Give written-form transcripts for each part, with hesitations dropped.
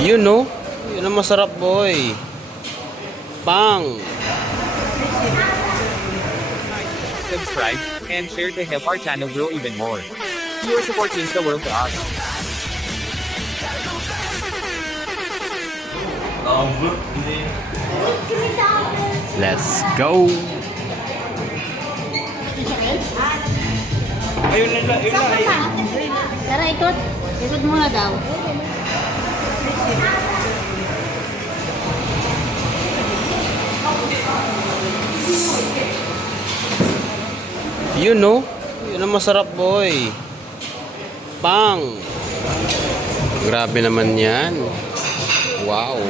Yun no? Yun ang masarap boy. Pang. Subscribe and share to help our channel grow even more. Your support means the world to us. Let's go. Ayun na. Tara, ikot. Ikot muna daw. Yun no? Yun ang masarap boy. Pang. Grabe naman yan. Wow.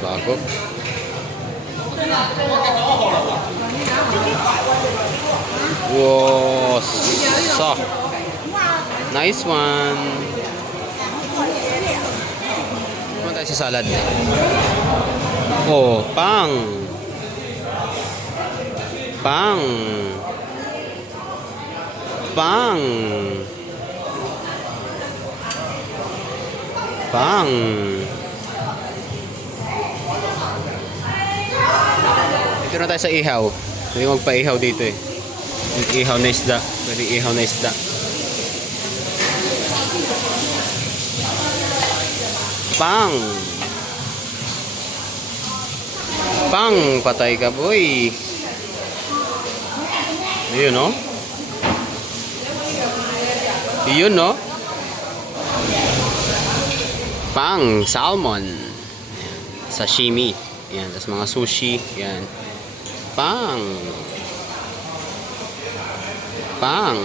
Bago. Wow. So. Nice one. Ano tayo sa salad? Oh, pang. Pang. Pang. Pang. Ito na tayo sa ihaw. Hindi magpa-ihaw dito eh. Ihaw na isda. Pwede ihaw na isda. Pang. Pang. Patay ka boy. Yun no? Yun no? Pang. Salmon. Sashimi. Yan. Tapos mga sushi. Yan. Pang. Pang.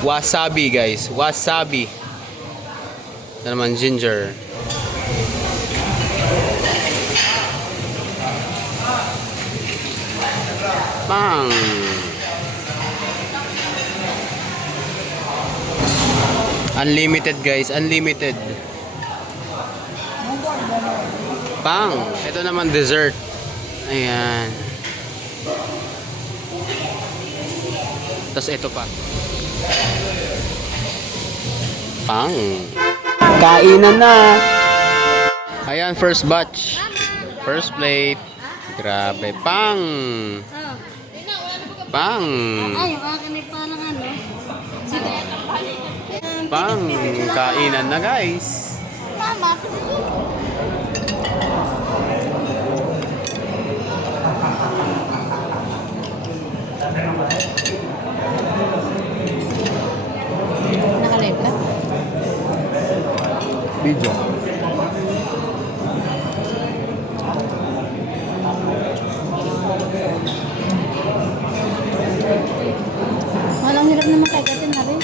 Wasabi guys. Wasabi. Ito naman ginger. Pang. Unlimited guys. Unlimited. Pang. Ito naman dessert. Ayan. Tapos ito pa. Pang. Kainan na. Ayan, first batch. First plate. Grabe. Pang. Pang. Ay, yung akin ay parang ano. Sige. Pang. Kainan na guys. Mama. Nakalive ka? Video. Walang hirap naman kay Gatin na rin.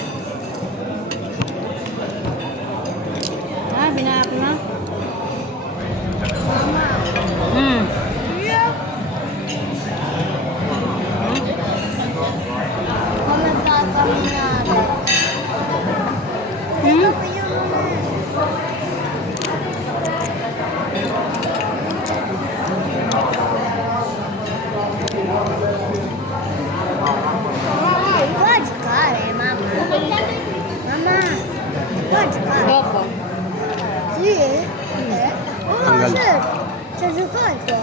Binaap na. Pode, cara, é mamãe. Mamãe, pode, cara. Opo. Sim, é. Tanggal. Sa sukal ko.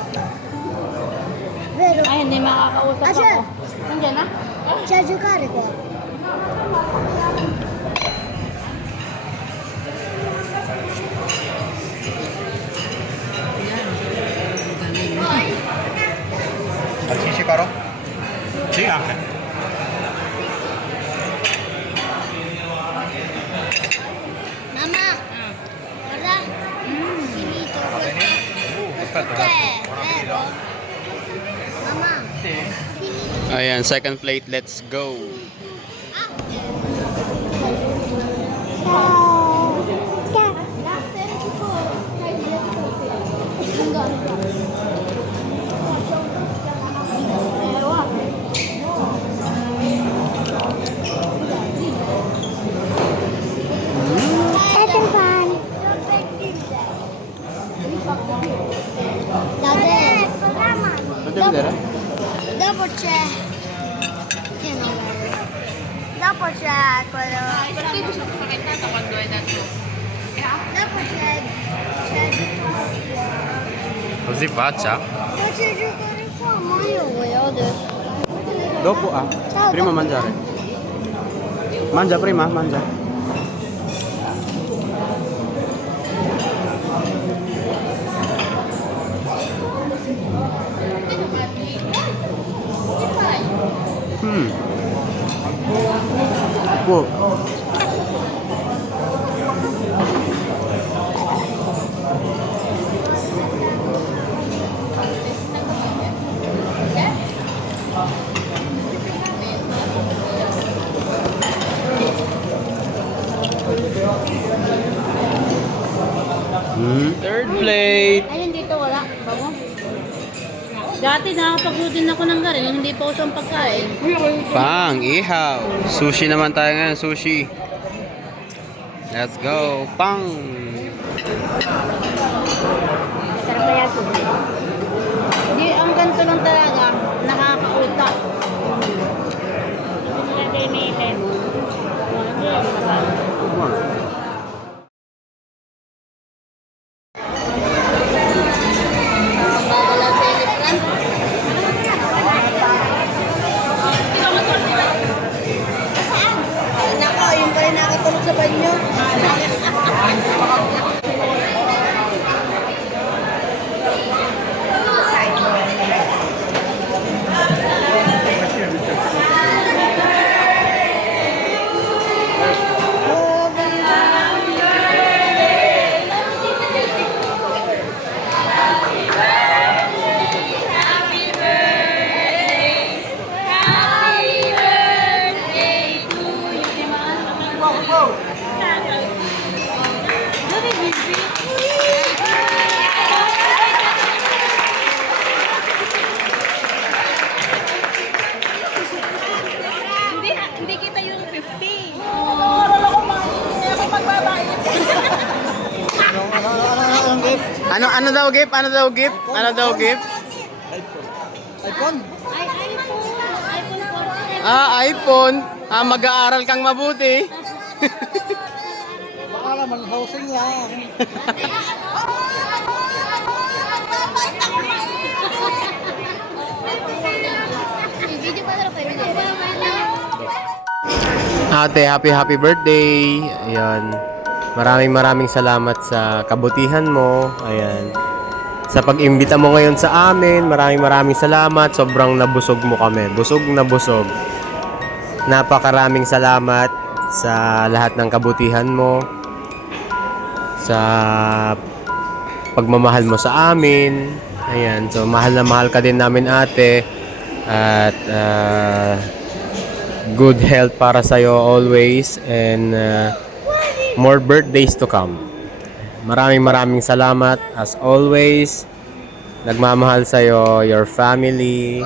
Pero, Ay, hindi makakausap Asa? ako. Nandiyan na? sa sukal ko. Salsicce caro? Sì, anche. Mama, guarda. Finito questo Aspetta, tè, guarda, vero? Mamma, finito. Ayan, second plate. Let's go. Date, Madali. dopo c'è... Che non è? siya color. Dapat siya Così faccia? Faccio giocare qua, ma io voglio adesso. Dopo ah. Prima mangiare. Mangia prima, mangia. Wow. Third plate. Ayun, dito wala. Bango. Dati nakapag din ako ng garin, hindi pa usang pagkain. Pang, ihaw. Sushi naman tayo ngayon, sushi. Let's go. Pang. Sarap kaya ito. Hindi, ang ganito lang talaga, nakakauta. Nilagay may lemon. Hindi, sarap. Bagal sa elephant. Nako, yung pa rin nakatulog sa banyo. Hindi kita yung 50. Ano daw gift? Ano daw gift? Ano daw gift? iPhone. Ay, iPhone 14. Ah, iPhone. Ah, mag-aaral kang mabuti. Baka naman housing lang. Video pa na kayo. Ate, happy birthday. Ayan. Maraming salamat sa kabutihan mo. Ayan. Sa pag-imbita mo ngayon sa amin, maraming salamat. Sobrang nabusog mo kami. Busog na busog. Napakaraming salamat sa lahat ng kabutihan mo. Sa pagmamahal mo sa amin. Ayan. So, mahal na mahal ka din namin, ate. At, good health para sa'yo always. And, more birthdays to come. Maraming salamat as always. Nagmamahal sa'yo, your family.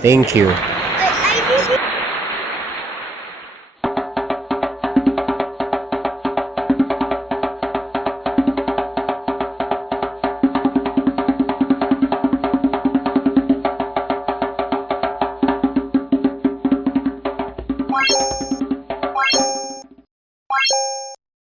Thank you.